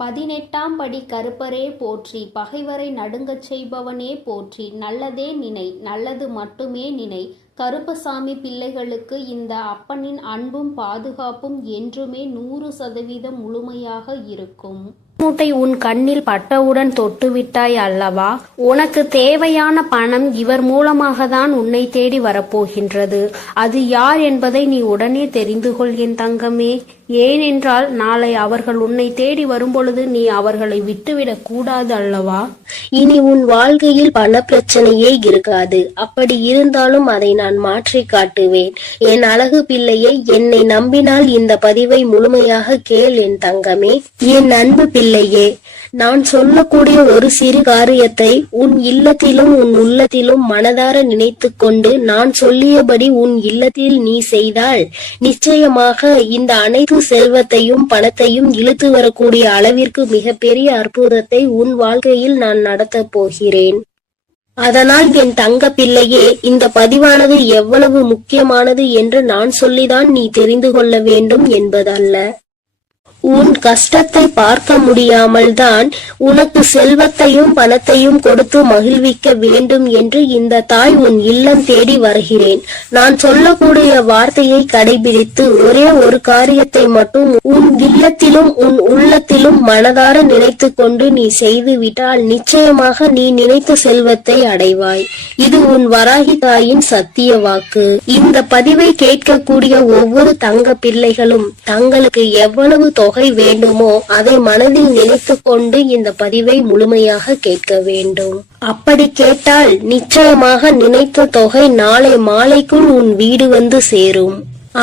18ஆம் படி கருப்பரே போற்றி, பகைவரை நடுங்கச் செய்பவனே போற்றி, நல்லதே நினை, நல்லது மட்டுமே நினை. கருப்பசாமி பிள்ளைகளுக்கு இந்த அப்பனின் அன்பும் பாதுகாப்பும் என்றுமே 100% முழுமையாக இருக்கும். மூட்டை உன் கண்ணில் பட்டவுடன் தொட்டுவிட்டாய் அல்லவா? உனக்கு தேவையான பணம் இவர் மூலமாக தான் உன்னை தேடி வரப்போகின்றது. அது யார் என்பதை நீ உடனே தெரிந்து கொள் என் தங்கமே. ஏனென்றால் நாளை அவர்கள் உன்னை தேடி வரும்பொழுது நீ அவர்களை விட்டுவிடக் கூடாது அல்லவா? இனி உன் வாழ்க்கையில் பண பிரச்சனையே இருக்காது. அப்படி இருந்தாலும் அதை நான் மாற்றி காட்டுவேன். என் அழகு பிள்ளையை, என்னை நம்பினால் இந்த பதிவை முழுமையாக கேள் என் தங்கமே. என் அன்பு பிள்ளையே, நான் சொல்லக்கூடிய ஒரு சிறு காரியத்தை உன் இல்லத்திலும் உன் உள்ளத்திலும் மனதார நினைத்து கொண்டு நான் சொல்லியபடி உன் இல்லத்தில் நீ செய்தால் நிச்சயமாக இந்த அனைத்து செல்வத்தையும் பணத்தையும் இழுத்து வரக்கூடிய அளவிற்கு மிகப்பெரிய அற்புதத்தை உன் வாழ்க்கையில் நான் நடத்தப் போகிறேன். அதனால் என் தங்க பிள்ளையே, இந்த பதிவானது எவ்வளவு முக்கியமானது என்று நான் சொல்லிதான் நீ தெரிந்து கொள்ள வேண்டும் என்பதல்ல. உன் கஷ்டத்தை பார்க்க முடியாமல் தான் உனக்கு செல்வத்தையும் பணத்தையும் கொடுத்து மகிழ்விக்க வேண்டும் என்று இந்த தாய் உன் இல்லம் தேடி வருகிறேன். நான் சொல்லக்கூடிய வார்த்தையை கடைபிடித்து ஒரே ஒரு காரியத்தை மட்டும் உன் இல்லத்திலும் உன் உள்ளத்திலும் மனதார நினைத்து கொண்டு நீ செய்துவிட்டால் நிச்சயமாக நீ நினைத்த செல்வத்தை அடைவாய். இது உன் வராகி தாயின் சத்திய வாக்கு. இந்த பதிவை கேட்கக்கூடிய ஒவ்வொரு தங்க பிள்ளைகளும் தங்களுக்கு எவ்வளவு தொகை வேண்டுமோ அதை மனதில் நினைத்து கொண்டு இந்த பதிவை முழுமையாக கேட்க வேண்டும். அப்படி கேட்டால் நிச்சயமாக நினைத்த தொகை நாளை மாலைக்குள் உன் வீடு வந்து சேரும்.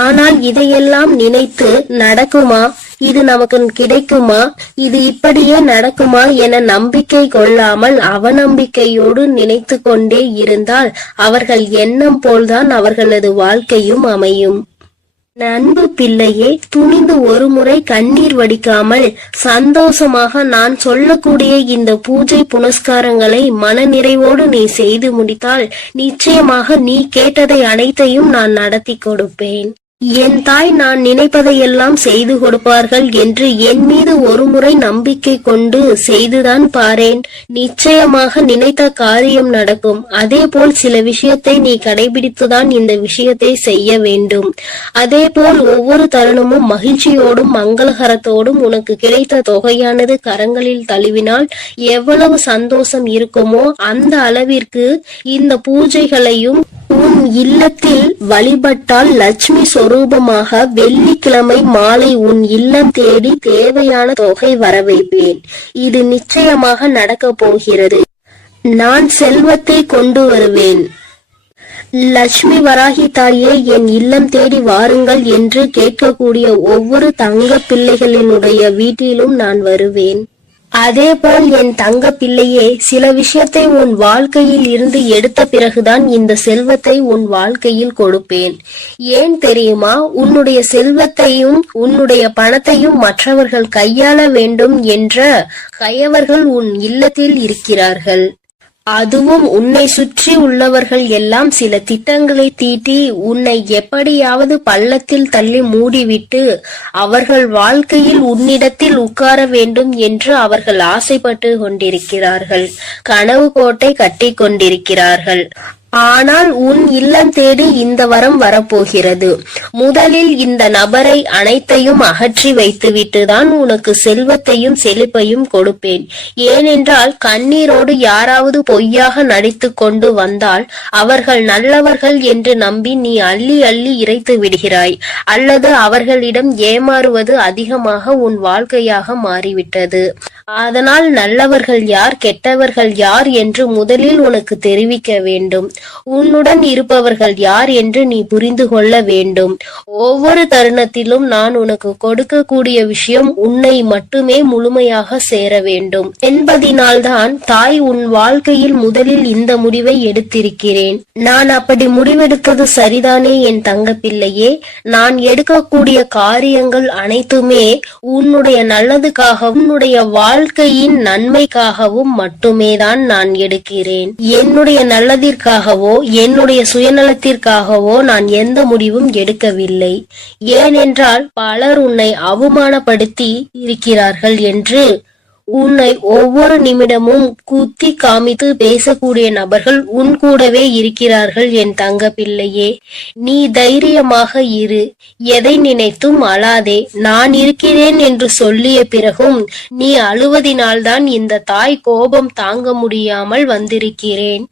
ஆனால் இதையெல்லாம் நினைத்து நடக்குமா, இது நமக்கு கிடைக்குமா, இது இப்படியே நடக்குமா என நம்பிக்கை கொள்ளாமல் அவநம்பிக்கையோடு நினைத்து கொண்டே இருந்தால் அவர்கள் எண்ணம் போல்தான் அவர்களது வாழ்க்கையும் அமையும். அன்பு பிள்ளையே, துணிந்து ஒரு முறை கண்ணீர் வடிக்காமல் சந்தோஷமாக நான் சொல்லக்கூடிய இந்த பூஜை புனஸ்காரங்களை மன நிறைவோடு நீ செய்து முடித்தால் நிச்சயமாக நீ கேட்டதை அனைத்தையும் நான் நடத்தி கொடுப்பேன். என் தாய் நான் நினைப்பதையெல்லாம் செய்து கொடுப்பார்கள் என்று என் மீது ஒரு முறை நம்பிக்கை கொண்டு செய்துதான் பாரேன். நிச்சயமாக நினைத்த காரியம் நடக்கும். அதே போல் சில விஷயத்தை நீ கடைபிடித்துதான் இந்த விஷயத்தை செய்ய வேண்டும். அதே போல் ஒவ்வொரு தருணமும் மகிழ்ச்சியோடும் மங்களகரத்தோடும் உனக்கு கிடைத்த தொகையானது கரங்களில் தழுவினால் எவ்வளவு சந்தோஷம் இருக்குமோ அந்த அளவிற்கு இந்த பூஜைகளையும் உன் இல்லத்தில் வழிபட்டால் லட்சுமி சொரூபமாக வெள்ளிக்கிழமை மாலை உன் இல்லம் தேடி தேவையான தொகை வரவைப்பேன். இது நிச்சயமாக நடக்க போகிறது. நான் செல்வத்தை கொண்டு வருவேன். லட்சுமி வராகி தாயே, என் இல்லம் தேடி வாருங்கள் என்று கேட்கக்கூடிய ஒவ்வொரு தங்க பிள்ளைகளினுடைய வீட்டிலும் நான் வருவேன். அதே போல் என் தங்க பிள்ளையே, சில விஷயத்தை உன் வாழ்க்கையில் இருந்து எடுத்த பிறகுதான் இந்த செல்வத்தை உன் வாழ்க்கையில் கொடுப்பேன். ஏன் தெரியுமா? உன்னுடைய செல்வத்தையும் உன்னுடைய பணத்தையும் மற்றவர்கள் கையாள வேண்டும் என்ற கயவர்கள் உன் இல்லத்தில் இருக்கிறார்கள். அதுவும் உன்னை சுற்றி உள்ளவர்கள் எல்லாம் சில திட்டங்களை தீட்டி உன்னை எப்படியாவது பள்ளத்தில் தள்ளி மூடிவிட்டு அவர்கள் வாழ்க்கையில் உன்னிடத்தில் உட்கார வேண்டும் என்று அவர்கள் ஆசைப்பட்டு கொண்டிருக்கிறார்கள். கனவு கோட்டை கட்டி கொண்டிருக்கிறார்கள். ஆனால் உன் இல்லம் தேடி இந்த வரம் வரப்போகிறது. முதலில் இந்த நபரை அனைத்தையும் அகற்றி வைத்துவிட்டுதான் உனக்கு செல்வத்தையும் செழிப்பையும் கொடுப்பேன். ஏனென்றால் கண்ணீரோடு யாராவது பொய்யாக நடித்து கொண்டு வந்தால் அவர்கள் நல்லவர்கள் என்று நம்பி நீ அள்ளி அள்ளி இறைத்து விடுகிறாய். அல்லது அவர்களிடம் ஏமாறுவது அதிகமாக உன் வாழ்க்கையாக மாறிவிட்டது. அதனால் நல்லவர்கள் யார் கெட்டவர்கள் யார் என்று முதலில் உனக்கு தெரிவிக்க வேண்டும். உன்னுடன் இருப்பவர்கள் யார் என்று நீ புரிந்து கொள்ள வேண்டும். ஒவ்வொரு தருணத்திலும் நான் உனக்கு கொடுக்கக்கூடிய விஷயம் உன்னை மட்டுமே முழுமையாக சேர வேண்டும் என்பதினால்தான் தாய் உன் வாழ்க்கையில் முதலில் இந்த முடிவை எடுத்திருக்கிறேன். நான் அப்படி முடிவெடுத்தது சரிதானே என் தங்க பிள்ளையே? நான் எடுக்கக்கூடிய காரியங்கள் அனைத்துமே உன்னுடைய நல்லதுக்காக, உன்னுடைய வாழ்க்கையின் நன்மைக்காகவும் மட்டுமேதான் நான் எடுக்கிறேன். என்னுடைய நல்லதிற்காகவோ என்னுடைய சுயநலத்திற்காகவோ நான் எந்த முடிவும் எடுக்கவில்லை. ஏனென்றால் பலர் உன்னை அவமானப்படுத்தி இருக்கிறார்கள் என்று உன்னை ஒவ்வொரு நிமிடமும் குத்தி காமித்து பேசக்கூடிய நபர்கள் உன் கூடவே இருக்கிறார்கள். என் தங்க பிள்ளையே, நீ தைரியமாக இரு. எதை நினைத்தும் அழாதே. நான் இருக்கிறேன் என்று சொல்லிய பிறகும் நீ அழுவதினால்தான் இந்த தாய் கோபம் தாங்க முடியாமல் வந்திருக்கிறேன்.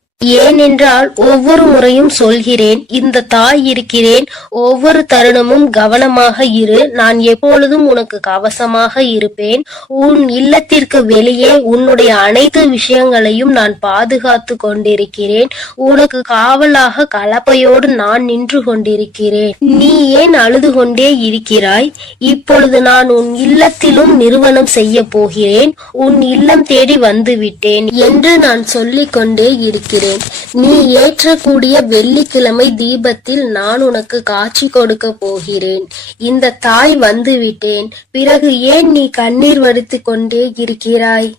ஏனென்றால் ஒவ்வொரு முறையும் சொல்கிறேன், இந்த தாய் இருக்கிறேன், ஒவ்வொரு தருணமும் கவனமாக இரு, நான் எப்பொழுதும் உனக்கு கவசமாக இருப்பேன். உன் இல்லத்திற்கு வெளியே உன்னுடைய அனைத்து விஷயங்களையும் நான் பாதுகாத்து கொண்டிருக்கிறேன். உனக்கு காவலாக கலப்பையோடு நான் நின்று கொண்டிருக்கிறேன். நீ ஏன் அழுது கொண்டே இருக்கிறாய்? இப்பொழுது நான் உன் இல்லத்திலும் நிறுவனம் செய்ய போகிறேன். உன் இல்லம் தேடி வந்து விட்டேன் என்று நான் சொல்லிக் கொண்டே இருக்கிறேன். நீ ஏற்றக்கூடிய வெள்ளிக்கிழமை தீபத்தில் நான் உனக்கு காட்சி கொடுக்க போகிறேன். இந்த தாய் வந்து விட்டேன். பிறகு ஏன் நீ கண்ணீர் வடித்துக் கொண்டே இருக்கிறாய்?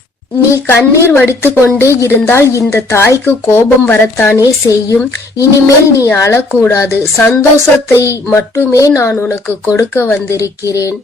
நீ கண்ணீர் வடித்துக் கொண்டே இருந்தால் இந்த தாய்க்கு கோபம் வரத்தானே செய்யும். இனிமேல் நீ அழக்கூடாது. சந்தோஷத்தை மட்டுமே நான் உனக்கு கொடுக்க வந்திருக்கிறேன்.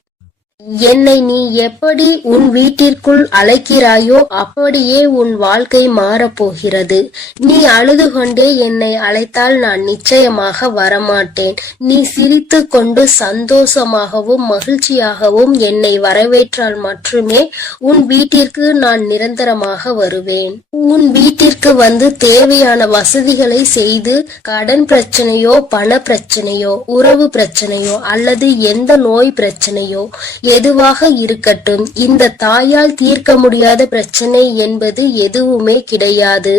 என்னை நீ எப்படி உன் வீட்டிற்குள் அழைக்கிறாயோ அப்படியே உன் வாழ்க்கை மாறப்போகிறது. நீ அழுது கொண்டே என்னை அழைத்தால் நான் நிச்சயமாக வரமாட்டேன். நீ சிரித்து கொண்டு சந்தோஷமாகவும் மகிழ்ச்சியாகவும் என்னை வரவேற்றால் மட்டுமே உன் வீட்டிற்கு நான் நிரந்தரமாக வருவேன். உன் வீட்டிற்கு வந்து தேவையான வசதிகளை செய்து கடன் பிரச்சனையோ பண பிரச்சனையோ உறவு பிரச்சனையோ அல்லது எந்த நோய் பிரச்சனையோ எதுவாக இருக்கட்டும், இந்த தாயால் தீர்க்க முடியாத பிரச்சனை என்பது எதுவுமே கிடையாது.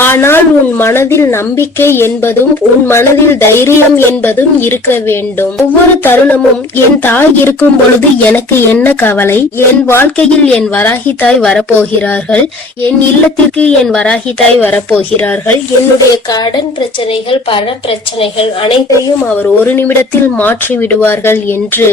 ஆனால் உன் மனதில் நம்பிக்கை என்பதும் உன் மனதில் தைரியம் என்பதும் இருக்க வேண்டும். ஒவ்வொரு தருணமும் என் தாய் இருக்கும் பொழுது எனக்கு என்ன கவலை? என் வாழ்க்கையில் என் வராகி தாய் வரப்போகிறார்கள். என் இல்லத்திற்கு என் வராகி தாய் வரப்போகிறார்கள். என்னுடைய கடன் பிரச்சனைகள் பண பிரச்சனைகள் அனைத்தையும் அவர் ஒரு நிமிடத்தில் மாற்றி விடுவார்கள் என்று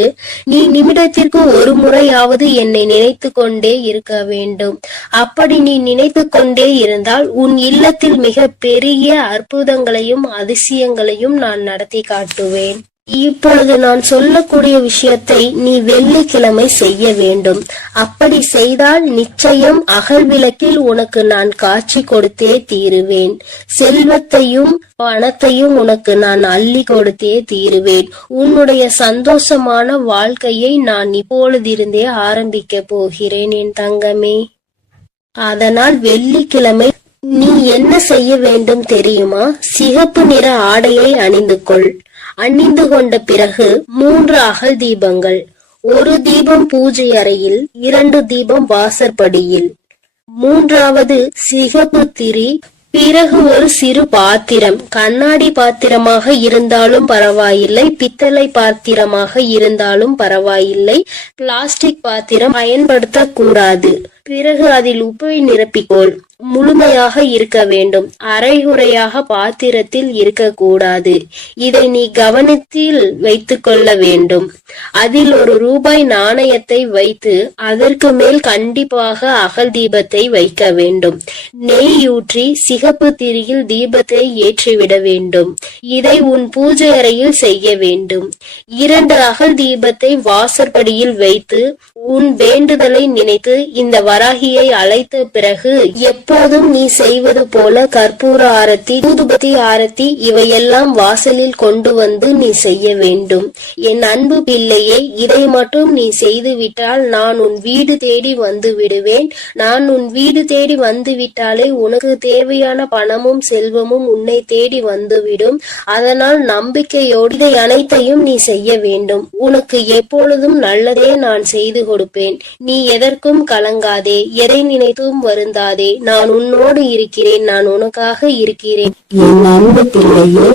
நீ நிமிடத்திற்கு ஒரு முறையாவது என்னை நினைத்து கொண்டே இருக்க வேண்டும். அப்படி நீ நினைத்து கொண்டே இருந்தால் உன் இல்லத்தில் மிக பெரிய அற்புதங்களையும் அதிசயங்களையும் நான் நடத்தி காட்டுவேன். இப்பொழுது நான் சொல்லக்கூடிய விஷயத்தை நீ வெள்ளிக்கிழமை செய்ய வேண்டும். அப்படி செய்தால் நிச்சயம் அகல் விளக்கில் உனக்கு நான் காட்சி கொடுத்தே தீருவேன். செல்வத்தையும் பணத்தையும் உனக்கு நான் அள்ளி கொடுத்தே தீருவேன். உன்னுடைய சந்தோஷமான வாழ்க்கையை நான் இப்பொழுதிருந்தே ஆரம்பிக்க போகிறேன் என் தங்கமே. அதனால் வெள்ளிக்கிழமை நீ என்ன செய்ய வேண்டும் தெரியுமா? சிகப்பு நிற ஆடையை அணிந்து கொள். அணிந்து கொண்ட பிறகு 3 அகல் தீபங்கள், 1 தீபம் பூஜை அறையில், 2 தீபம் வாசற்படியில், 3வது சிகப்பு திரி. பிறகு ஒரு சிறு பாத்திரம், கண்ணாடி பாத்திரமாக இருந்தாலும் பரவாயில்லை, பித்தளை பாத்திரமாக இருந்தாலும் பரவாயில்லை, பிளாஸ்டிக் பாத்திரம் பயன்படுத்த கூடாது. பிறகு அதில் உப்பை நிரப்பிக்கொள். முழுமையாக இருக்க வேண்டும். அரைகுறையாக பாத்திரத்தில் இருக்கக்கூடாது. இதை நீ கவனத்தில் வைத்துக் கொள்ள வேண்டும். அதில் ₹1 நாணயத்தை வைத்து அதற்கு மேல் கண்டிப்பாக அகல் தீபத்தை வைக்க வேண்டும். நெய் ஊற்றி சிகப்பு திரியில் தீபத்தை ஏற்றிவிட வேண்டும். இதை உன் பூஜை அறையில் செய்ய வேண்டும். 2 அகல் தீபத்தை வாசற்படியில் வைத்து உன் வேண்டுதலை நினைத்து இந்த வராகியை அழைத்த பிறகு எப்போதும் நீ செய்வது போல கற்பூர ஆரத்தி, ஊதுபத்தி ஆரத்தி இவையெல்லாம் வாசலில் கொண்டு வந்து நீ செய்ய வேண்டும். என் அன்பு பிள்ளையே, இதை மட்டும் நீ செய்துவிட்டால் நான் உன் வீடு தேடி வந்து விடுவேன். நான் உன் வீடு தேடி வந்து விட்டாலே உனக்கு தேவையான பணமும் செல்வமும் உன்னை தேடி வந்துவிடும். அதனால் நம்பிக்கையோடு இதை அனைத்தையும் நீ செய்ய வேண்டும். உனக்கு எப்பொழுதும் நல்லதே நான் செய்து கொடுப்பேன். நீ எதற்கும் கலங்காதே, எதை நினைத்தும் வருந்தாதே. நான் உன்னோடு இருக்கிறேன், நான் உனக்காக இருக்கிறேன். என் அன்பு பிள்ளையே,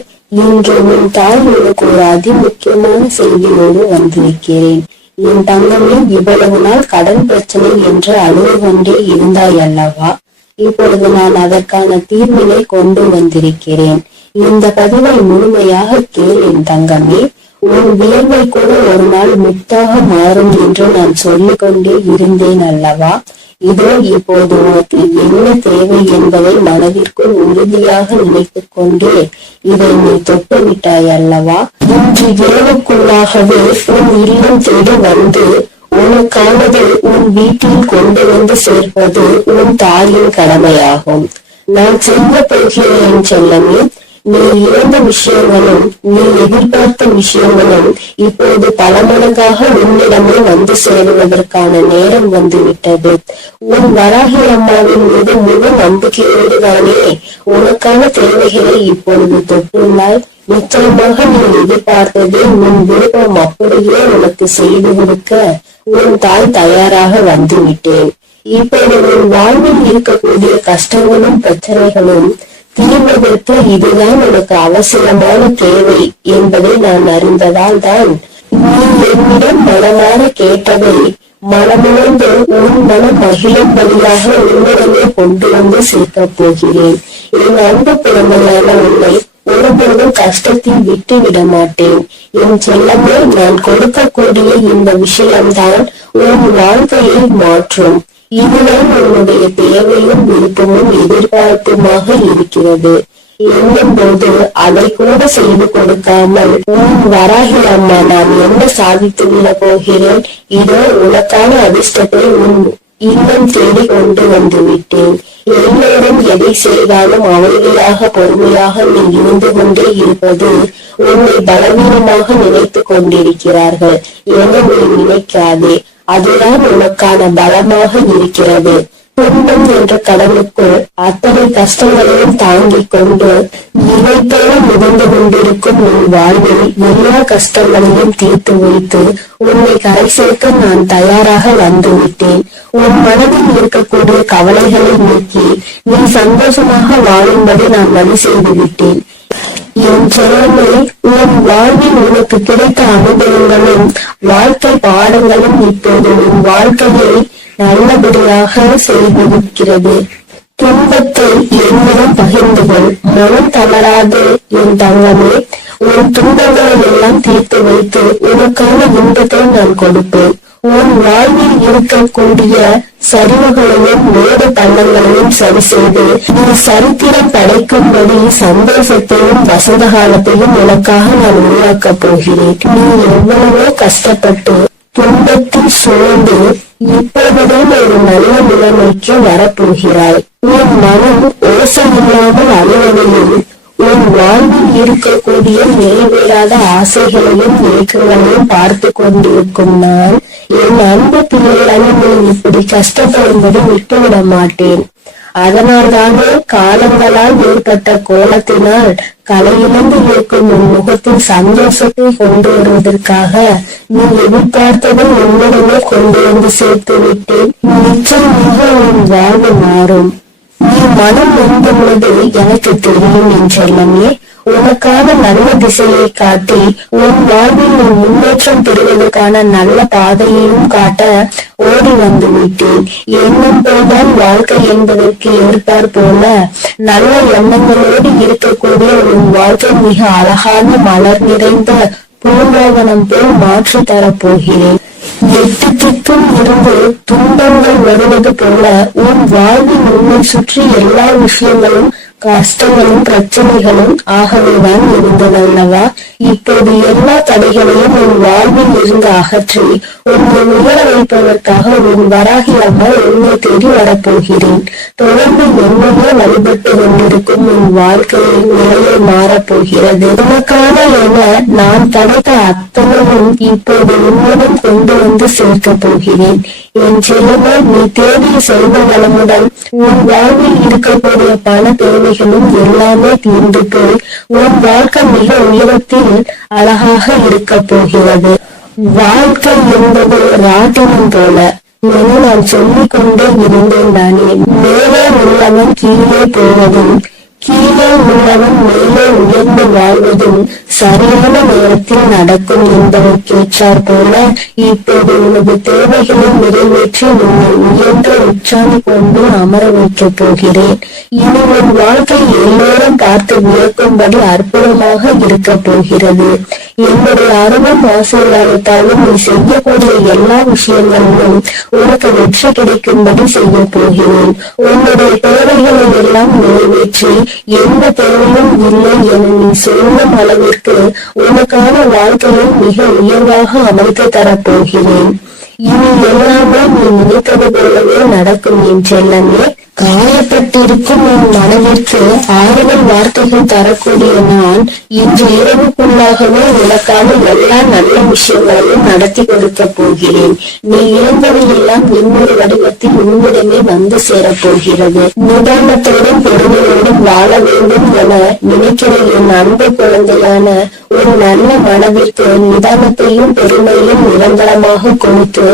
இன்று உன் தாய் உனக்கு ஒரு அதி முக்கியமான செய்தியோடு வந்திருக்கிறேன். என் தங்கமே, இவ்வளவு நாள் கடன் பிரச்சனை என்று அழுது கொண்டே இருந்தாய் அல்லவா? இப்பொழுது நான் அதற்கான தீர்வினை கொண்டு வந்திருக்கிறேன். இந்த பதிவை முழுமையாக கேள் என் தங்கமே. உன் வியர்வை கூட ஒரு நாள் முத்தாக மாறும் என்று நான் சொல்லிக் கொண்டே இருந்தேன் அல்லவா? இதோ இப்போது உனக்கு என்ன தேவை என்பதை மனதிற்குள் உறுதியாக நினைத்துக் கொண்டே இதை நீ தொட்டுவிட்டாய் அல்லவா? இன்று இரவுக்குள்ளாகவே உன் இல்லம் தேடி வந்து உனக்கானது உன் வீட்டில் கொண்டு வந்து சேர்ப்பது உன் தாயின் கடமையாகும். நான் செய்ய போகிறேன் செல்லமே. நீ இழந்த விஷயங்களும் நீ எதிர்பார்த்த விஷயங்களும் இப்போது பல மடங்காக உன்னிடமே வந்து சேருவதற்கான நேரம் வந்துவிட்டது. உன் வராகி அம்மாவின் மீது முழு நம்பிக்கையோடு தானே உனக்கான தேவைகளை இப்பொழுது தொட்டுள்ளாய். நிச்சயமாக நீ எதிர்பார்த்ததே உன் விருப்பம் அப்படியே உனக்கு செய்து கொடுக்க உன் தாய் தயாராக வந்துவிட்டேன். இப்போது உன் வாழ்வில் இருக்கக்கூடிய கஷ்டங்களும் பிரச்சனைகளும் தீர்வதற்கு இதுதான் உனக்கு அவசியமான தேவை என்பதை நான் அறிந்ததால் தான் நீ என்னிடம் மனமாற கேட்டதை மனமுணர்ந்து உன் மனம் மகிழும்படியாக உன்னிடமே கொண்டு வந்து சேர்க்கப் போகிறேன். என் அன்பு குழந்தையான உன்னை ஒருபோதும் கஷ்டத்தில் விட்டு விட மாட்டேன். என் செல்லமே, நான் கொடுக்கக்கூடிய இந்த விஷயம்தான் உன் வாழ்க்கையை மாற்றும். இதுதான் உன்னுடைய தேவையும் விருப்பமும் எதிர்பார்ப்புமாக இருக்கிறது என்னும் போது அதை கூட செய்து கொடுக்காமல் உன் வராகி அம்மா நான் என்ன சாதித்து விட போகிறேன்? இதோ உனக்கான அதிர்ஷ்டத்தை உன் இல்லம் தேடி கொண்டு வந்து விட்டேன். எல்லோரும் எதை செய்தாலும் அமைதியாக பொறுமையாக நீ இருந்து கொண்டே இருப்பது உன்னை பலவீனமாக நினைத்து கொண்டிருக்கிறார்கள் என நீ நினைக்காதே. அதுதான் உனக்கான பலமாக இருக்கிறது. துன்பம் என்ற கடலுக்குள் அத்தனை கஷ்டங்களையும் தாங்கிக் கொண்டு இவைப்போல மிதந்து கொண்டிருக்கும் உன் வாழ்வில் எல்லா கஷ்டங்களையும் தீர்த்து வைத்து உன்னை கரை சேர்க்க நான் தயாராக வந்துவிட்டேன். உன் மனதில் இருக்கக்கூடிய கவலைகளை நீக்கி நீ சந்தோஷமாக வாழும்படி நான் வழி செய்து விட்டேன். என் செல்வமே, உன் வாழ்வில் உனக்கு கிடைத்த அனுபவங்களும் வாழ்க்கை பாடங்களும் இப்போது உன் வாழ்க்கையை நல்லபடியாக செய்திருக்கிறது. துன்பத்தை என்னிடம் பகிர்ந்து கொள், மனம் தளராது என் தங்கமே. உன் துன்பங்களை எல்லாம் தீர்த்து வைத்து உனக்கான இன்பத்தை நான் கொடுப்பேன். உன் வாழ்வில் இருக்கக்கூடிய சரிவுகளையும் மேடு பள்ளங்களையும் சரி செய்து நீ சரித்திரம் படைக்கும்படி சந்தோஷத்தையும் வசந்த காலத்தையும் உனக்காக நான் உருவாக்கப் போகிறேன். நீ எவ்வளவோ கஷ்டப்பட்டு துன்பத்தில் சூழ்ந்து இப்பொழுதுதான் ஒரு நல்ல நிலைமைக்கு வரப்போகிறாய். உன் மனம் ஓசை இல்லாமல் அழுவதையும் உன் வாழ்வில் இருக்கக்கூடிய நிறைவேறாத ஆசைகளையும் ஏக்கங்களையும் பார்த்து கொண்டிருக்கும் நான் என் அன்பு பிள்ளைகளை நீ இப்படி கஷ்டப்படும்படி விட்டுவிட மாட்டேன். அதனால்தானே காலங்களால் ஏற்பட்ட கோலத்தினால் கலையிழந்து இருக்கும் உன் முகத்தில் சந்தோஷத்தை கொண்டு வருவதற்காக நீ எதிர்பார்த்ததை உன்னிடமே கொண்டு வந்து சேர்த்து விட்டேன். நிச்சயமாக உன் வாழ்வு மாறும். நீ மனம் நொந்துள்ளது எனக்கு தெரியும் என் செல்லமே. உனக்கான நல்ல திசையை காட்டி உன் வாழ்வில் உன் முன்னேற்றம் பெறுவதற்கான நல்ல பாதையையும் காட்ட ஓடி வந்து விட்டேன். எண்ணம் போல்தான் வாழ்க்கை என்பதற்கு ஏற்பார் போல நல்ல எண்ணங்களோடு இருக்கக்கூடிய உன் வாழ்க்கை மிக அழகான மலர் நிறைந்த பூங்காவனம் போல் மாற்றி தரப்போகிறேன். எட்டு திக்கும் இருந்து துன்பங்கள் வருவது போல உன் வாழ்வில் உன்னை சுற்றி எல்லா விஷயங்களும் கஷ்டங்களும் பிரச்சனைகளும் ஆகவேதான் இருந்ததல்லவா? இப்போது எல்லா தடைகளையும் உன் வாழ்வில் இருந்து அகற்றி உன்னை உயர வைப்பதற்காக உன் வராகி அம்மா உன்னை தேடி வரப்போகிறேன். தொடர்ந்து என்னையே வழிபட்டு கொண்டிருக்கும் உன் வாழ்க்கையின் நிலையை மாறப்போகிறது. உனக்கான என நான் தடுத்த அத்தனையும் இப்போது உன்னுடன் கொண்டு வந்து சேர்க்க போகிறேன். என் செல்வமே, நீ தேடிய செல்வ வளமுடன் உன் வாழ்வில் இருக்கக்கூடிய பல தேவைகளும் எல்லாமே தீர்ந்து போய் உன் வாழ்க்கை மிக உயரத்தில் அழகாக இருக்க போகிறது. வாழ்க்கை என்பது ராட்டினம் போல என நான் சொல்லிக் கொண்டே இருந்தேன் தானே. மேலே உள்ளவன் கீழே போவதும் கீழே உள்ளவன் மேலே உயர்ந்து வாழ்வதும் சரியான நேரத்தில் நடக்கும் என்பதற்கேற்றார் போல இப்போது உனது தேவைகளை நிறைவேற்றி உன்னை உயர்ந்த உச்சாணி கொண்டு அமர வைக்கப் போகிறேன். இனி உன் வாழ்க்கை எல்லோரும் பார்த்து வியக்கும்படி அற்புதமாக இருக்க போகிறது. என்னுடைய அருளும் ஆசீர்வாதத்தாலும் நீ செய்யக்கூடிய எல்லா விஷயங்களிலும் உனக்கு வெற்றி கிடைக்கும்படி செய்ய போகிறேன். உன்னுடைய தேவைகளை எல்லாம் நிறைவேற்றி எந்த தேவையும் இல்லை என நீ சொல்லும் அளவிற்கு உனக்கான வாழ்க்கையை மிக உயர்வாக அமைத்து தரப்போகிறேன். இனி எல்லாமே நீ நினைத்தது போலவே நடக்கும் என் செல்லமே. காயப்பட்டிருக்கும் என் மனதிற்கு ஆறுதல் வார்த்தைகள் தரக்கூடிய நான் இன்று இரவுக்குள்ளாகவே உனக்கான எல்லா நல்ல விஷயங்களையும் நடத்தி கொடுக்க போகிறேன். நீ இழந்தவையெல்லாம் இன்னொரு வடிவத்தில் உன்னிடமே வந்து சேரப்போகிறது. நிதானத்தோடும் பொறுமையோடும் வாழ வேண்டும் என நினைக்கிற என் அன்பு குழந்தையான ஒரு நல்ல மனதிற்கு நிதானத்தையும் பெருமையும் நிரந்தரமாக கொடுத்து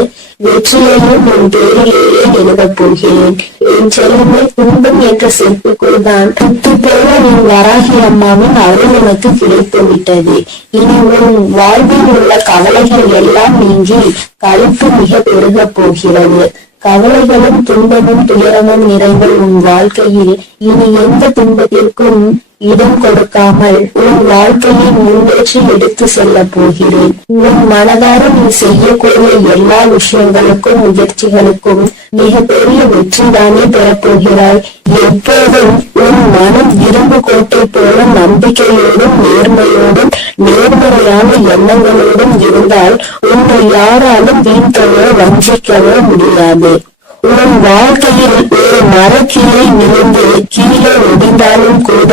வெற்றியையும் உன் பேரிலேயே எழுதப் போகிறேன். என் செல்லமே, துன்பம் என்ற செருப்புக்குள் தான் துத்து போல என் வராகி அம்மாவின் அருள் எனக்கு கிடைத்து விட்டது. இனி உன் வாழ்வில் உள்ள கவலைகள் எல்லாம் நீங்கி களிப்பு மிக பெருகப் போகிறது. கவலைகளும் துன்பமும் துயரமும் நிறைந்த உன் வாழ்க்கையில் இனி எந்த துன்பத்திற்கும் இடம் கொடுக்காமல் உன் வாழ்க்கையை முன்னேற்றி எடுத்து செல்ல போகிறேன். உன் மனதார நீ செய்யக்கூடிய எல்லா விஷயங்களுக்கும் முயற்சிகளுக்கும் மிகப்பெரிய வெற்றிதானே பெறப்போகிறாய். எப்போதும் உன் மனம் இரும்பு கோட்டை போல நம்பிக்கையோடும் நேர்மையோடும் நேர்மறையான எண்ணங்களோடும் இருந்தால் உன்னை யாராலும் வீழ்த்தவோ வஞ்சிக்கவோ முடியாது. உன் வாழ்க்கையில் ஒரு மரக்கீரை விழுந்து கீழே ஒடிந்தாலும் கூட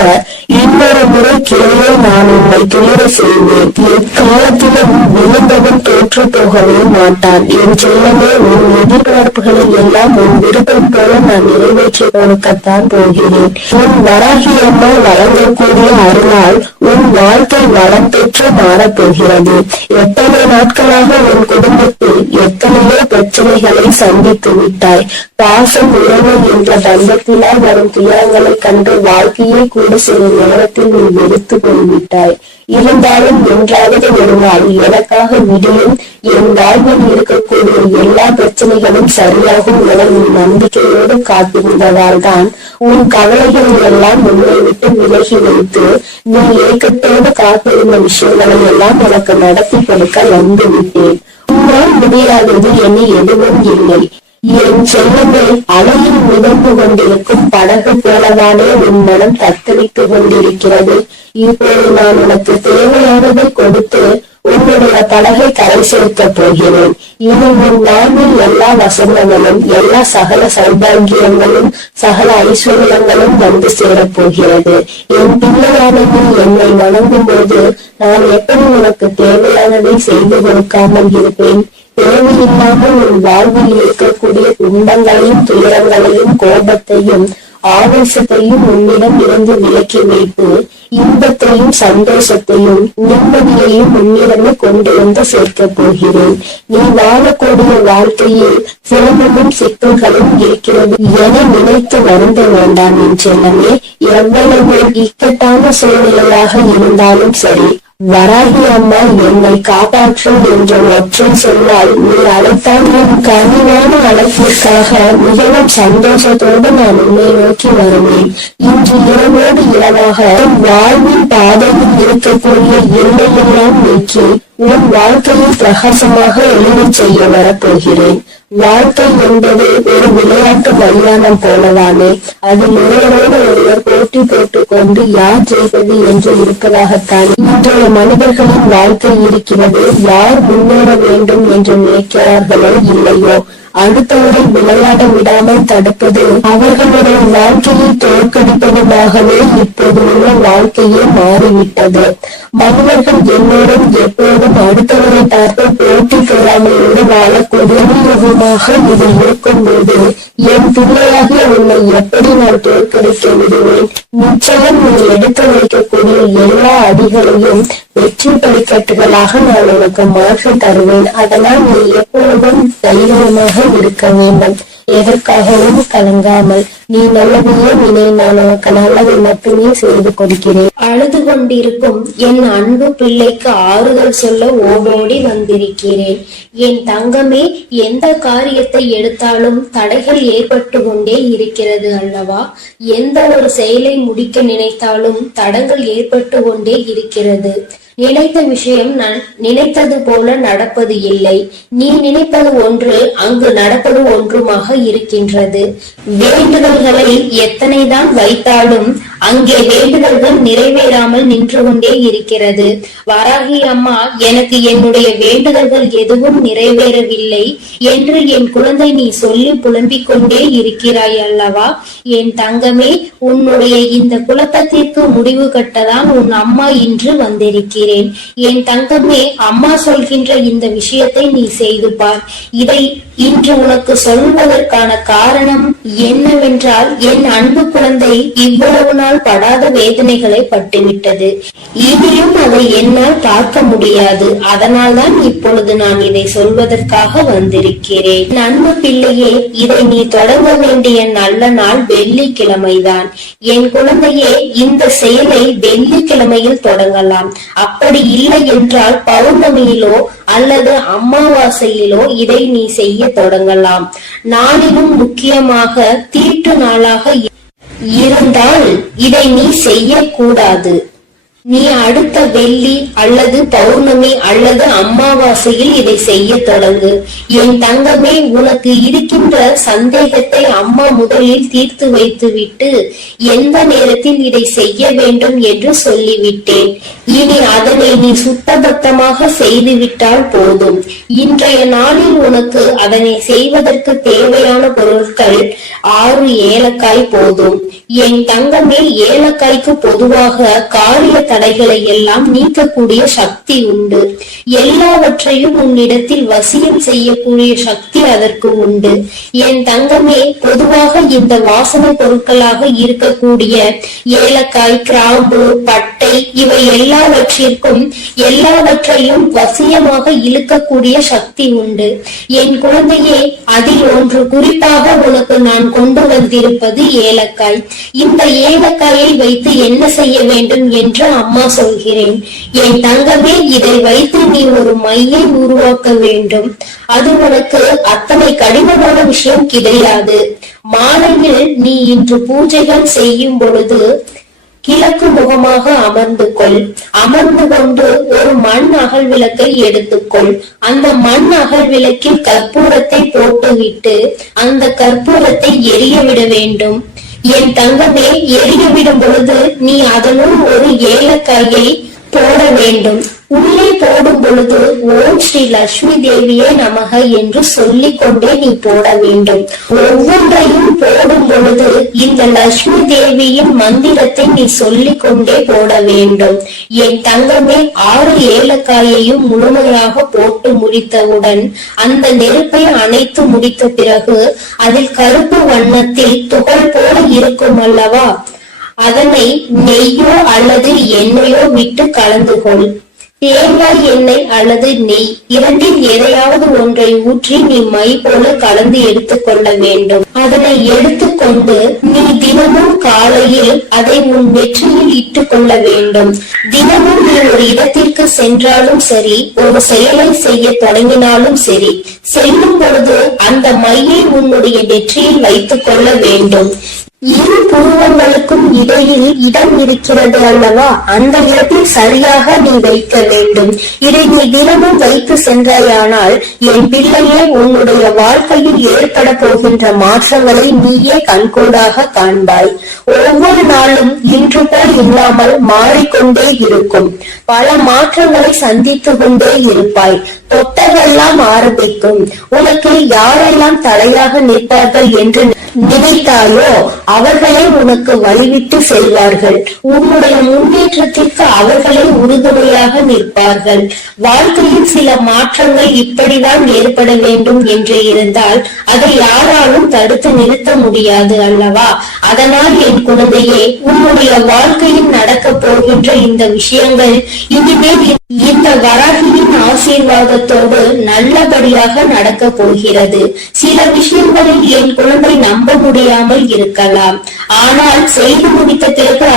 இன்னொரு முறை கீழே நான் உன்னை துயர செய்வேன். எக்காலத்திலும் விழுந்தவன் தோற்று போகவே மாட்டான். என் செல்லமே, உன் எதிர்பார்ப்புகளை எல்லாம் உன் விருப்பம் போல நான் நிறைவேற்றி கொடுக்கத்தான் போகிறேன். உன் வராகி அம்மா வழங்கக்கூடிய அருளால் உன் வாழ்க்கை வளம் பெற்று மாறப்போகிறது. எத்தனை நாட்களாக உன் குடும்பத்தில் எத்தனையோ பிரச்சனைகளை சந்தித்து விட்டாய். பாசம் உறவு என்ற பந்தத்தினால் வரும் துயரங்களை கண்டு வாழ்க்கையை கூட சில நேரத்தில் நீ வெறுத்து போய்விட்டாய். இருந்தாலும் என்றாவது ஒரு நாள் எனக்காக விடியும், என் வாழ்வில் இருக்கக்கூடிய எல்லா பிரச்சனைகளும் சரியாகும் என நீ நம்பிக்கையோடு காத்திருந்ததால் தான் உன் கவலைகள் எல்லாம் உன்னை விட்டு விலகி வைத்து நீ ஏக்கத்தோடு காத்திருந்த விஷயங்களை எல்லாம் எனக்கு நடத்தி கொடுக்க வந்து விட்டேன். உன்னால் முடியாதது என எதுவும் இல்லை. என் செல்லமே, அலையில் மிதந்து கொண்டிருக்கும் படகு போலதானே உன் மனம் தத்தளித்து கொண்டிருக்கிறது. இப்போது நான் உனக்கு தேவையானதை கொடுத்து உன்னுடைய படகை கரை சேர்க்க போகிறேன். இனி உன் வாழ்வில் எல்லா வசந்தங்களும் எல்லா சகல சௌபாகியங்களும் சகல ஐஸ்வர்யங்களும் வந்து சேரப்போகிறது. என் பிள்ளையானது என்னை வணங்கும் போது நான் எப்படி உனக்கு தேவையானதை செய்து கொடுக்காமல் இருப்பேன்? தேவையில்லாமல் உன் வாழ்வில் இருக்கக்கூடிய துன்பங்களையும் துயரங்களையும் கோபத்தையும் ஆவேசத்தையும் உன்னிடம் இருந்து விலக்கி வைத்து இன்பத்தையும் சந்தோஷத்தையும் நிம்மதியையும் உன்னிடமே கொண்டு வந்து சேர்க்க போகிறேன். நீ வாழக்கூடிய வாழ்க்கையில் சிரமமும் சிக்கல்களும் இருக்கிறது என நினைத்து வருந்த வேண்டாம் என் செல்லமே. எவ்வளவு இக்கட்டான சூழ்நிலையாக இருந்தாலும் சரி, வராகி அம்மா என்னை காப்பாற்று என்ற ஒற்றை சொன்னால் நீ அழைத்தால் என் கனிவான அழைப்பிற்காக மிகவும் சந்தோஷத்தோடு நான் உன்னை நோக்கி வருவேன். இன்று இரவோடு இரவாக வாழ்வின் பாதையில் இருக்கக்கூடிய எல்லையெல்லாம் நீக்கி உன் வாழ்க்கையை பிரகாசமாக எளிமைச் செய்ய வரப்போகிறேன். வாழ்க்கை என்பது ஒரு விளையாட்டு மைதானம் போலதானே. அதில் ஒருவரோடு ஒருவர் போட்டி போட்டுக் கொண்டு யார் ஜெயிப்பது என்று இருப்பதாகத்தான் இன்றைய மனிதர்களின் வாழ்க்கை இருக்கிறது. யார் முன்னேற வேண்டும் என்று நினைக்கிறார்களோ இல்லையோ, அடுத்தவரை விளையாட விடாமல் தடுப்பது அவர்களுடைய வாழ்க்கையை தோற்கடிப்பதுமாகவே இப்போது உள்ள வாழ்க்கையே மாறிவிட்டது. மனிதர்கள் எல்லோரும் எப்போதும் அடுத்தவரை பார்த்து போட்டி பெறாமலோடு வாழக்கூடிய யுகமாக இது இருக்கும் போது என் பிள்ளையாகிய உன்னை எப்படி நான் தோற்கடிக்க விடுவேன்? நிச்சயம் நீ எடுத்து வைக்கக்கூடிய எல்லா அடிகளையும் வெற்றி படிக்கட்டுகளாக நான் உனக்கு மாற்றி தருவேன். அதனால் நீ எப்பொழுதும் தைரியமாக இருக்க வேண்டும். எதற்காகவும் கலங்காமல் நீ நல்லதையே நினை. நான் உனக்கு நல்லதை மட்டுமே செய்து கொடுக்கிறேன். அழுது கொண்டிருக்கும் என் அன்பு பிள்ளைக்கு ஆறுதல் சொல்ல ஓடோடி வந்திருக்கிறேன். என் தங்கமே, எந்த காரியத்தை எடுத்தாலும் தடைகள் ஏற்பட்டு கொண்டே இருக்கிறது அல்லவா? எந்த ஒரு செயலை முடிக்க நினைத்தாலும் தடங்கள் ஏற்பட்டு கொண்டே இருக்கிறது. நினைத்த விஷயம் நான் நினைத்தது போல நடப்பது இல்லை. நீ நினைப்பது ஒன்று, அங்கு நடப்பது ஒன்றுமாக இருக்கின்றது. வேண்டுதல்களை எத்தனைதான் வைத்தாலும் அங்கே வேண்டுதல்கள் நிறைவேறாமல் நின்று கொண்டே இருக்கிறது. வராகி அம்மா, எனக்கு என்னுடைய வேண்டுதல்கள் எதுவும் நிறைவேறவில்லை என்று என் குழந்தை நீ சொல்லி புலம்பிக் கொண்டே இருக்கிறாய் அல்லவா? என் தங்கமே, உன்னுடைய இந்த குழப்பத்திற்கு முடிவு கட்டதான் உன் அம்மா இன்று வந்திருக்கிறேன். என் தங்கமே, அம்மா சொல்கின்ற இந்த விஷயத்தை நீ செய்து பார். இதை இன்று உனக்கு சொல்வதற்கான காரணம் என்னவென்றால், என் அன்பு குழந்தை இவ்வளவு நாள் படாத வேதனைகளை பட்டுவிட்டது. இனியும் அதை என்னால் பார்க்க முடியாது. அதனால்தான் இப்பொழுது நான் இதை சொல்வதற்காக வந்திருக்கிறேன். என் அன்பு பிள்ளையே, இதை நீ தொடங்க வேண்டிய நல்ல நாள் வெள்ளிக்கிழமைதான். என் குழந்தையே, இந்த செயலை வெள்ளிக்கிழமையில் தொடங்கலாம். அப்படி இல்லை என்றால் பௌர்ணமியிலோ அல்லது அமாவாசையிலோ இதை நீ செய்ய தொடங்கலாம். நாளிலும் முக்கியமாக தீட்டு நாளாக இருந்தால் இதை நீ செய்யக்கூடாது. நீ அடுத்த வெள்ளி அல்லது பௌர்ணமி அல்லது அமாவாசையில் இதை செய்ய தொடங்கு. என் தங்கமே, உனக்கு இருக்கின்ற சந்தேகத்தை அம்மா முதலில் தீர்த்து வைத்து விட்டு எந்த நேரத்தில் இதை செய்ய வேண்டும் என்று சொல்லிவிட்டேன். இனி அதனை நீ சுத்தபத்தமாக செய்துவிட்டால் போதும். இன்றைய நாளில் உனக்கு அதனை செய்வதற்கு தேவையான பொருட்கள் 6 ஏலக்காய் போதும். என் தங்கமே, ஏலக்காய்க்கு பொதுவாக காரிய தடைகளை எல்லாம் நீக்கக்கூடிய சக்தி உண்டு. எல்லாவற்றையும் உன்னிடத்தில் வசியம் செய்யக்கூடிய சக்தி அதற்கு உண்டு. என் தங்கமே, பொதுவாக இந்த வாசனை பொருட்களாக இருக்கக்கூடிய ஏலக்காய், கிராம்பு, பட்டை இவை எல்லாவற்றையும் வசியமாக இழுக்கக்கூடிய சக்தி உண்டு. என் குழந்தையே, அதில் ஒன்று குறிப்பாக உனக்கு நான் கொண்டு வந்திருப்பது ஏலக்காய். இந்த ஏலக்காயை வைத்து என்ன செய்ய வேண்டும் என்று அம்மா சொல்கிறேன். என் தங்கமே, இதை வைத்து நீ ஒரு மையை உருவாக்க வேண்டும். அது உனக்கு அத்தனை கடினமான விஷயம் கிடையாது. மாலையில் நீ இன்று பூஜைகள் செய்யும் பொழுது கிழக்கு முகமாக அமர்ந்து கொண்டு ஒரு மண் அகல் விளக்கை எடுத்துக்கொள். அந்த மண் அகல் விளக்கில் கற்பூரத்தை போட்டுவிட்டு அந்த கற்பூரத்தை எரிய விட வேண்டும். என் தங்கமே, எரிய விடும் பொழுது நீ அதனுள் ஒரு ஏலக்காயை போட வேண்டும். உள்ளே போடும் பொழுது ஓம் ஸ்ரீ லட்சுமி தேவியே நமக என்று சொல்லிக் கொண்டே நீ போட வேண்டும். ஒவ்வொன்றையும் போடும் பொழுது இந்த லட்சுமி தேவியின் மந்திரத்தை நீ சொல்லிக் கொண்டே போட வேண்டும். என் தங்கமே, 6 ஏலக்காயையும் முழுமையாக போட்டு முடித்தவுடன் அந்த நெருப்பை அணைத்து முடித்த பிறகு அதில் கருப்பு வண்ணத்தில் துகள் போல இருக்கும் அல்லவா, அதனை நெய்யோ அல்லது எண்ணெயோ விட்டு கலந்து கொள். தேங்காய் எண்ணெய் அல்லது நெய் இரண்டில் எதையாவது ஒன்றை ஊற்றி நீ மை போல கலந்து எடுத்துக்கொள்ள வேண்டும். அதனை எடுத்துக்கொண்டு நீ தினமும் காலையில் அதை உன் நெற்றியில் இட்டுக் கொள்ள வேண்டும். தினமும் நீ ஒரு இடத்திற்கு சென்றாலும் சரி, ஒரு செயலை செய்ய தொடங்கினாலும் சரி, செல்லும் பொழுது அந்த மையை உன்னுடைய நெற்றியில் வைத்துக் கொள்ள வேண்டும். இரு புருவங்களுக்கும் இடையில் இடம் இருக்கிறது அல்லவா, அந்த இடத்தில் சரியாக நீ வைக்க வேண்டும். இதை நீ தினமும் வைத்து சென்றாயானால் என் பிள்ளையே, உன்னுடைய வாழ்க்கையில் ஏற்பட போகின்ற மாற்றங்களை நீயே கண்கூடாக காண்பாய். ஒவ்வொரு நாளும் இன்று போல் இல்லாமல் மாறிக்கொண்டே இருக்கும். பல மாற்றங்களை சந்தித்து கொண்டே இருப்பாய். தொட்டதெல்லாம் ஆரம்பிக்கும். உனக்கு யாரெல்லாம் தடையாக நிற்பார்கள் என்று நினைத்தாயோ அவர்களே உனக்கு வழிவிட்டு செல்வார்கள். உன்னுடைய முன்னேற்றத்திற்கு அவர்களே உறுதுணையாக நிற்பார்கள். வாழ்க்கையில் சில மாற்றங்கள் இப்படிதான் ஏற்பட வேண்டும் என்று இருந்தால் அதை யாராலும் தடுத்து நிறுத்த முடியாது அல்லவா? அதனால் என் குழந்தையே, உன்னுடைய வாழ்க்கையில் நடக்க போகின்ற இந்த விஷயங்கள் இனிமேல் இந்த வராகியின் ஆசீர்வாதத்தோடு நல்லபடியாக நடக்க போகிறது. சில விஷயங்களில் என் குழந்தை நம்ப முடியாமல் இருக்கலாம். ஆனால் செய்து முடித்த பிறகு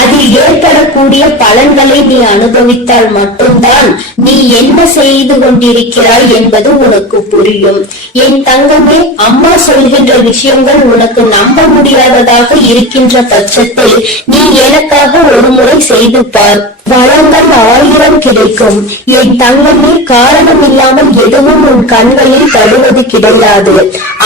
அதில் ஏற்படக்கூடிய பலன்களை நீ அனுபவித்தால் மட்டும்தான் நீ என்ன செய்து கொண்டிருக்கிறாய் என்பது உனக்கு புரியும். என் தங்கமே, அம்மா சொல்கின்ற விஷயங்கள் உனக்கு நம்ப முடியாததாக செய்வதாக இருக்கின்ற பட்சத்தில் நீ எனக்காக ஒரு முறை செய்து பார். வளங்கள் 1000 கிடைக்கும். என் தங்கமே, காரணம் இல்லாமல் எதுவும் உன் கண்களில் படுவது கிடையாது.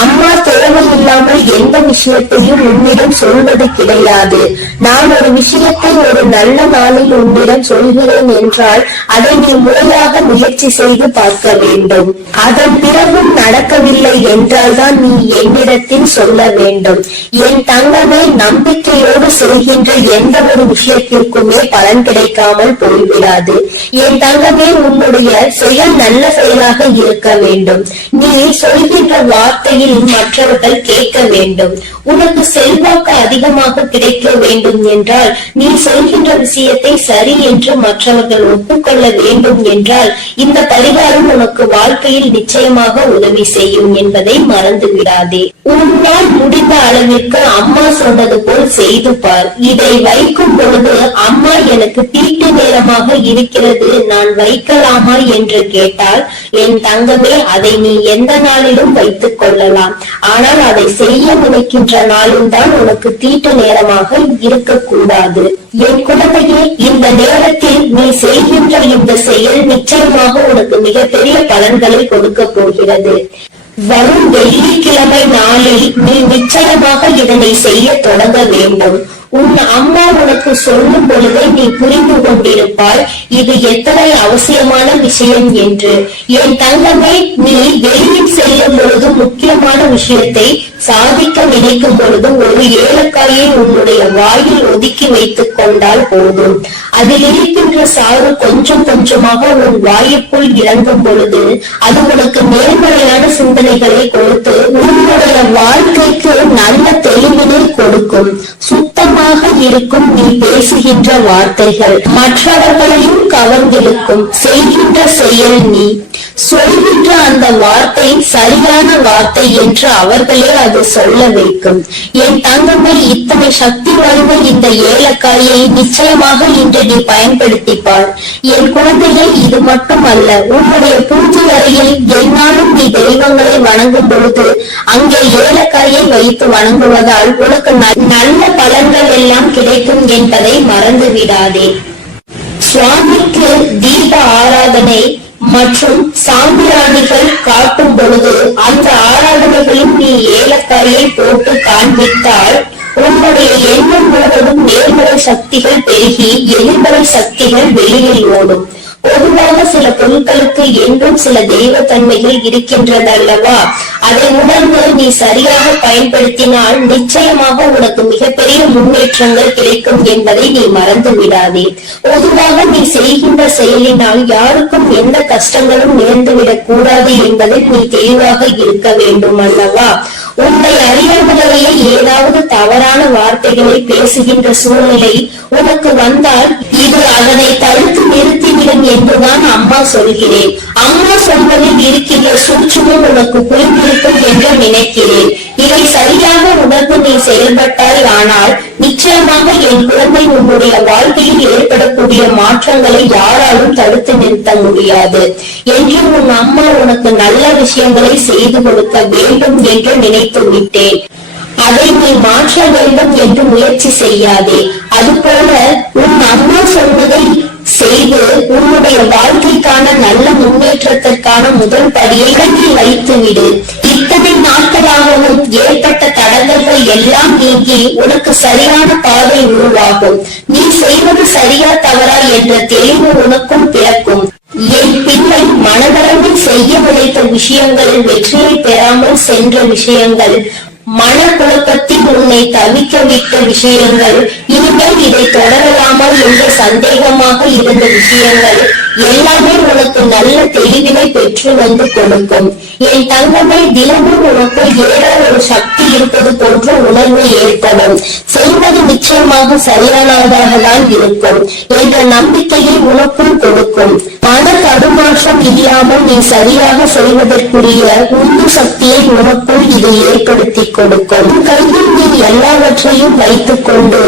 அம்மா தேவையில்லாமல் எந்த விஷயத்தையும் உன்னிடம் சொல்வது கிடையாது. நான் ஒரு விஷயத்தை ஒரு நல்ல நாளில் உன்னிடம் சொல்கிறேன் என்றால் அதை நீ முறையாக முயற்சி செய்து பார்க்க வேண்டும். அதன் பிறகும் நடக்கவில்லை என்றால் தான் நீ என்னிடத்தில் சொல்ல வேண்டும். என் தங்கமே, நம்பிக்கையோடு செய்கின்ற எந்த ஒரு விஷயத்திற்குமே பலன் கிடைக்காமல் போய்விடாது. என் தங்கமே, உன்னுடைய செயல் நல்ல செயலாக இருக்க வேண்டும். நீ சொல்கின்ற வார்த்தையில் மற்றவர்கள் கேட்க வேண்டும். உனக்கு செல்வாக்கு அதிகமாக கிடைக்க வேண்டும் என்றால் நீ சொல்கின்ற விஷயத்தை சரி என்று மற்றவர்கள் ஒப்புக்கொள்ள வேண்டும் என்றால் இந்த பரிகாரம் உனக்கு வாழ்க்கையில் நிச்சயமாக உதவி செய்யும் என்பதை மறந்து விடாதே. உன்னால் முடிந்த அளவிற்கு அம்மா சொன்னது போல் செய்து பார். இதை வைக்கும் பொழுது அம்மா எனக்கு தீட்டு நேரமாக இருக்கிறது, நான் வைக்கலாமா என்று கேட்டால் என் தங்கமே, அதை நீ எந்த நாளிலும் வைத்துக் கொள்ளலாம். ஆனால் அதை செய்ய நினைக்கின்ற நாளில் தான் உனக்கு தீட்டு நேரமாக இருக்கக்கூடாது. என் குழந்தையே, இந்த நேரத்தில் நீ செய்கின்ற இந்த செயல் நிச்சயமாக உனக்கு மிகப்பெரிய பலன்களை கொடுக்க போகிறது. வரும் வெள்ளிக்கிழமை நாளில் நீ நிச்சயமாக இதனை செய்ய தொடங்க வேண்டும். உன் அம்மா உனக்கு சொல்லும் பொழுதே நீ புரிந்து கொண்டிருப்பாய் இது எத்தனை அவசியமான விஷயம் என்று. என் தங்கமே, நீ வெளியில் செல்லும் பொழுது முக்கியமான விஷயத்தை சாதிக்க நினைக்கும் பொழுது ஒரு ஏலக்காயை உன்னுடைய வாயில் ஒதுக்கி வைத்துக் கொண்டால் போதும். அதில் இருக்கின்ற சாறு கொஞ்சம் கொஞ்சமாக உன் வாயுக்குள் இறங்கும் பொழுது அது உனக்கு நேர்மறையான சிந்தனைகளை கொடுத்து உன்னுடைய வாழ்க்கைக்கு நல்ல தெளிவினை கொடுக்கும். சுத்தமாக இருக்கும் நீ பேசுகின்ற வார்த்தைகள் மற்றவர்களையும் கவர்ந்திருக்கும். செய்கின்ற செயல் நீ சொல்கின்ற அந்த வார்த்தை சரியான வார்த்தை என்று அவர்களே அது சொல்ல வைக்கும். என் தங்கமே, இத்தனை சக்தி வாய்ந்த இந்த ஏலக்காயை நிச்சயமாக இன்று நீ பயன்படுத்திப்பார். என் குழந்தைகள், இது மட்டுமல்ல, உன்னுடைய பூஜை அறையில் என்னாலும் நீ தெய்வங்களை வணங்கும் பொழுது அங்கே ஏலக்காயை வைத்து வணங்குவதால் உனக்கு நல்ல பலன்கள் எல்லாம் கிடைக்கும் என்பதை மறந்து விடாதே. சுவாமிக்கு தீப ஆராதனை மற்றும் சாம்பிராணிகள் காட்டும் பொழுது அந்த ஆராதனைகளும் நீ ஏலக்காயை போட்டு காண்பித்தால் உன்னுடைய எண்ணம் முழுவதும் நேர்மறை சக்திகள் பெருகி எதிர்மறை சக்திகள் வெளியில் ஓடும். பொதுவாக சில பொருட்களுக்கு என்றும் சில தெய்வ தன்மைகள் இருக்கின்றதல்லவா? அதை உணர்ந்து நீ சரியாக பயன்படுத்தினால் நிச்சயமாக உனக்கு மிகப்பெரிய முன்னேற்றங்கள் கிடைக்கும் என்பதை நீ மறந்து விடாதே. பொதுவாக நீ செய்கின்ற செயலினால் யாருக்கும் எந்த கஷ்டங்களும் நேர்ந்துவிடக் கூடாது என்பதில் நீ தெளிவாக இருக்க வேண்டும் அல்லவா? உன்னை அறியாமலேயே ஏதாவது தவறான வார்த்தைகளை பேசுகின்ற சூழ்நிலை உனக்கு வந்தால் இது அதனை தடுத்து நிறுத்திவிடும் என்றுதான் அம்மா சொல்கிறேன். அம்மா சொல்வதில் இருக்கின்ற சூட்சுமம் உனக்கு புரிந்திருக்கும் என்று நினைக்கிறேன். இதை சரியாக உணர்ந்து நீ செயல்பட்டால் ஆனால் நிச்சயமாக என் குழந்தை உன்னுடைய வாழ்க்கையில் ஏற்படக்கூடிய மாற்றங்களை யாராலும் தடுத்து நிறுத்த முடியாது என்று உன் அம்மா உனக்கு நல்ல விஷயங்களை செய்து கொடுக்க வேண்டும் என்று நினைத்து விட்டேன். அதை நீ மாற்ற வேண்டும் என்று முயற்சி செய்யாதே. அதுபோல உன் அம்மா சொல்வதை செய்து உன்னுடைய வாழ்க்கைக்கான நல்ல முன்னேற்றத்திற்கான முதல் படியை நீ வைத்துவிடு. இத்தனை நாட்களாகவும் ஏற்பட்ட தடங்கல்கள் எல்லாம் நீங்கி உனக்கு சரியான பாதை உருவாகும். நீ செய்வது சரியா தவறா என்ற தெளிவு உனக்கும் பிறக்கும். என் பிள்ளை, மனதளவில் செய்ய நினைத்த விஷயங்கள் வெற்றியை பெறாமல் சென்ற விஷயங்கள், மனக்குழப்பத்தில் உன்னை தவிக்க விட்ட விஷயங்கள், இனிமேல் இதை தொடரலாமா என்ற சந்தேகமாக இருந்த விஷயங்கள் எல்லாமே உனக்கு நல்ல தெளிவினை பெற்று வந்து கொடுக்கும். என் தங்கமே, தினமும் உனக்கு ஏதோ ஒரு சக்தி இருப்பது போன்ற உணர்வு ஏற்படும். செய்வது நிச்சயமாக சரியானதாக தான் இருக்கும் என்ற நம்பிக்கையை உனக்கும் கொடுக்கும். மன தடுமாற்றம் இல்லாமல் நீ சரியாக செய்வதற்குரிய உந்து சக்தியை உனக்குள் இது ஏற்படுத்தி கொடுக்கும். கையில் நீ எல்லாவற்றையும் வைத்துக் கொண்டு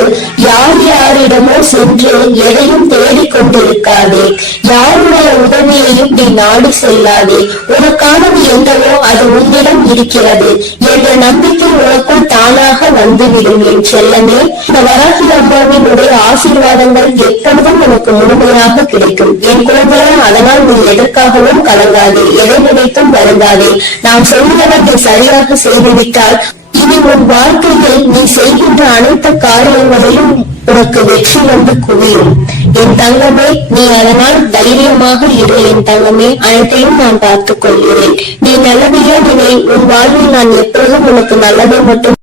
யார் யாரிடமோ சென்று எதையும் தேடிக்கொண்டிருக்காதே. யாருடைய உதவியையும் நீ நாடி செல்லாதே. உனக்கானது எங்கவோ அது உன்னிடம் இருக்கிறது என்ற நம்பிக்கை உனக்குள் தானாக வந்துவிடும் என் செல்லமே. இந்த வராகி அம்மாவினுடைய ஆசீர்வாதங்கள் எப்பொழுதும் உனக்கு முழுமையாக கிடைக்கும் என் குழந்தையே. அதனால் நீ எதற்காகவும் கலங்காதே, எதை நினைத்தும் வருந்தாதே. நான் சொல்வதை நீ சரியாக செய்துவிட்டால் இனி உன் வாழ்க்கையில் நீ செய்கின்ற அனைத்து காரியங்களையும் உனக்கு வெற்றி வந்து குவியும் என் தங்கமே. நீ அதனால் தைரியமாக இரு என் தங்கமே. அனைத்தையும் நான் பார்த்துக் கொள்கிறேன். நீ நல்லதையே நினை. உன் வாழ்வில் நான் எப்பொழுதும் உனக்கு நல்லதை மட்டும்.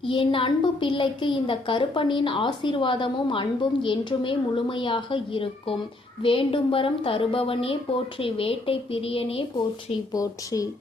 என் அன்பு பிள்ளைக்கு இந்த கருப்பனின் ஆசீர்வாதமும் அன்பும் என்றுமே முழுமையாக இருக்கும். வேண்டும் வரம் தருபவனே போற்றி, வேட்டை பிரியனே போற்றி போற்றி.